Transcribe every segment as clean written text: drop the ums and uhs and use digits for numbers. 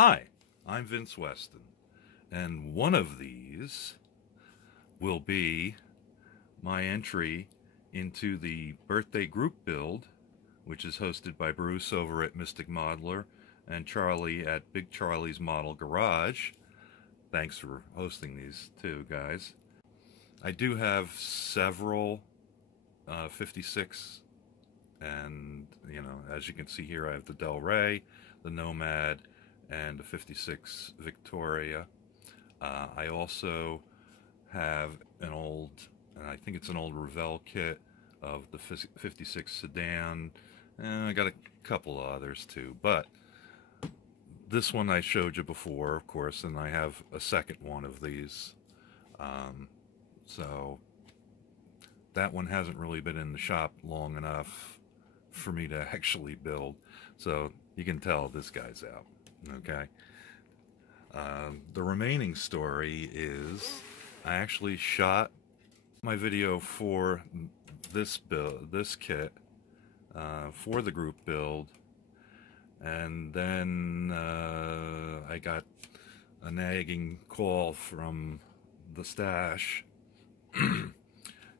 Hi, I'm Vince Weston, and one of these will be my entry into the birthday group build, which is hosted by Bruce over at Mystic Modeler and Charlie at Big Charlie's Model Garage. Thanks for hosting these two guys. I do have several 56, and as you can see here, I have the Del Rey, the Nomad, and a 56 Victoria. I also have an old, and I think it's an old Revell kit of the 56 sedan, and I got a couple of others too, but this one I showed you before, of course, and I have a second one of these. So that one hasn't really been in the shop long enough for me to actually build, so you can tell this guy's out. Okay. The remaining story is I actually shot my video for this build, this kit, for the group build, and then I got a nagging call from the stash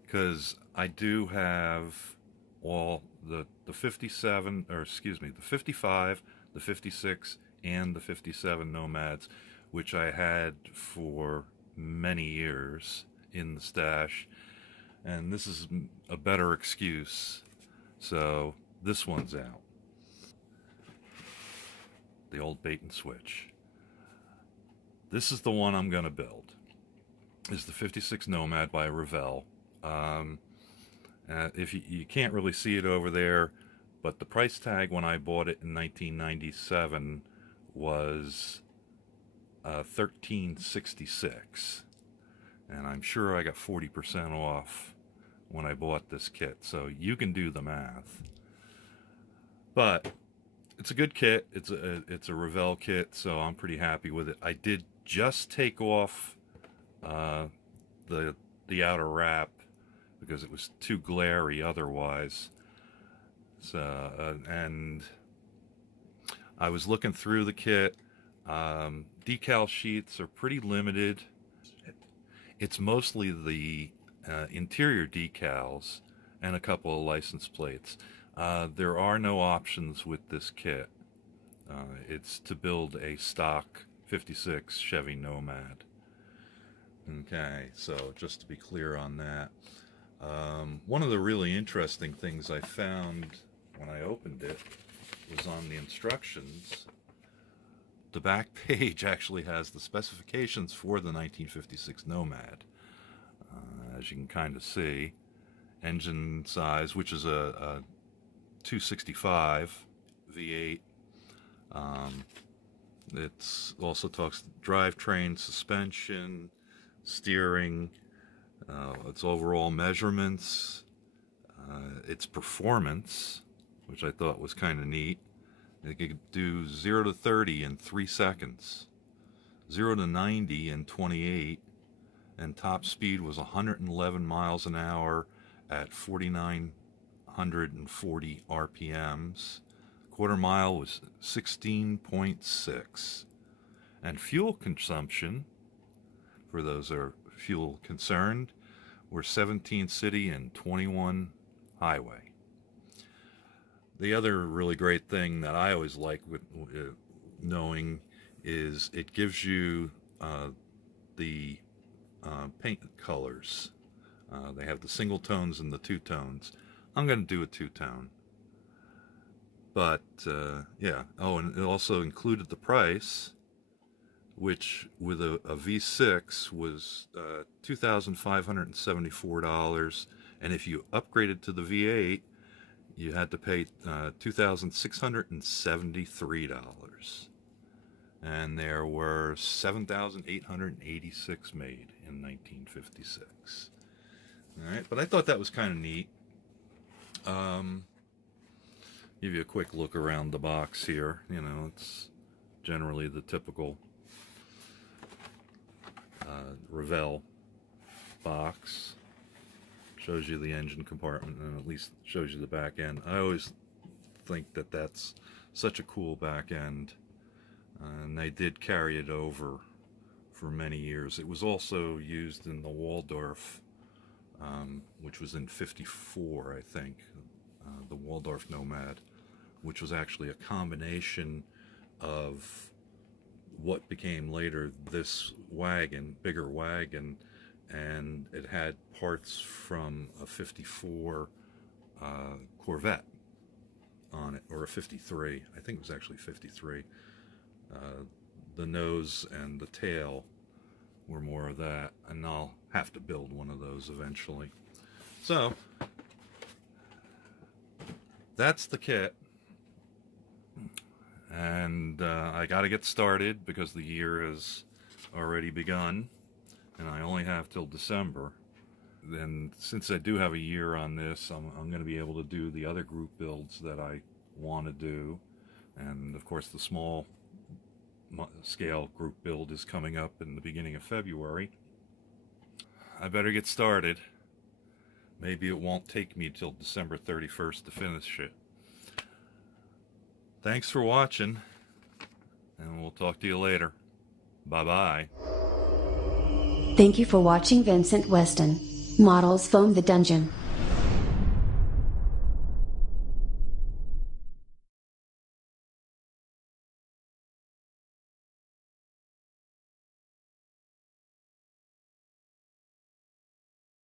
because I do have all the 57, or excuse me, the 55, the 56, and the 57 Nomads, which I had for many years in the stash, and this is a better excuse, so this one's out. The old bait and switch. This is the one I'm gonna build. Is the 56 Nomad by Revell. If you can't really see it over there, but the price tag when I bought it in 1997 was $13.66, and I'm sure I got 40% off when I bought this kit, so you can do the math. But it's a good kit. It's a Revell kit, so I'm pretty happy with it. I did just take off the outer wrap because it was too glary otherwise. So and I was looking through the kit. Decal sheets are pretty limited. It's mostly the interior decals and a couple of license plates. There are no options with this kit. It's to build a stock 56 Chevy Nomad. Okay, so just to be clear on that. One of the really interesting things I found when I opened it was on the instructions. The back page actually has the specifications for the 1956 Nomad. As you can kind of see, engine size, which is a 265 V8. It's also talks drivetrain, suspension, steering, its overall measurements, its performance, which I thought was kind of neat. It could do 0 to 30 in 3 seconds, 0 to 90 in 28, and top speed was 111 miles an hour at 4,940 RPMs. Quarter mile was 16.6. And fuel consumption, for those that are fuel concerned, were 17 city and 21 highway. The other really great thing that I always like with knowing is it gives you the paint colors. They have the single tones and the two tones. I'm going to do a two-tone. But yeah, oh, and it also included the price, which with a V6 was $2,574, and if you upgraded to the V8, you had to pay $2,673. And there were 7,886 made in 1956. All right, but I thought that was kind of neat. Give you a quick look around the box here. It's generally the typical Revell box. Shows you the engine compartment and at least shows you the back end. I always think that that's such a cool back end. and they did carry it over for many years. It was also used in the Waldorf, which was in '54, I think, the Waldorf Nomad, which was actually a combination of what became later this wagon, bigger wagon, and it had parts from a '54 Corvette on it, or a '53. I think it was actually '53. The nose and the tail were more of that, and I'll have to build one of those eventually. So that's the kit, and I got to get started because the year has already begun, and I only have till December. Then, since I do have a year on this, I'm going to be able to do the other group builds that I want to do, and of course the small scale group build is coming up in the beginning of February. I better get started. Maybe it won't take me till December 31st to finish it. Thanks for watching, and we'll talk to you later. Bye-bye. Thank you for watching Vincent Weston Models Foam the Dungeon.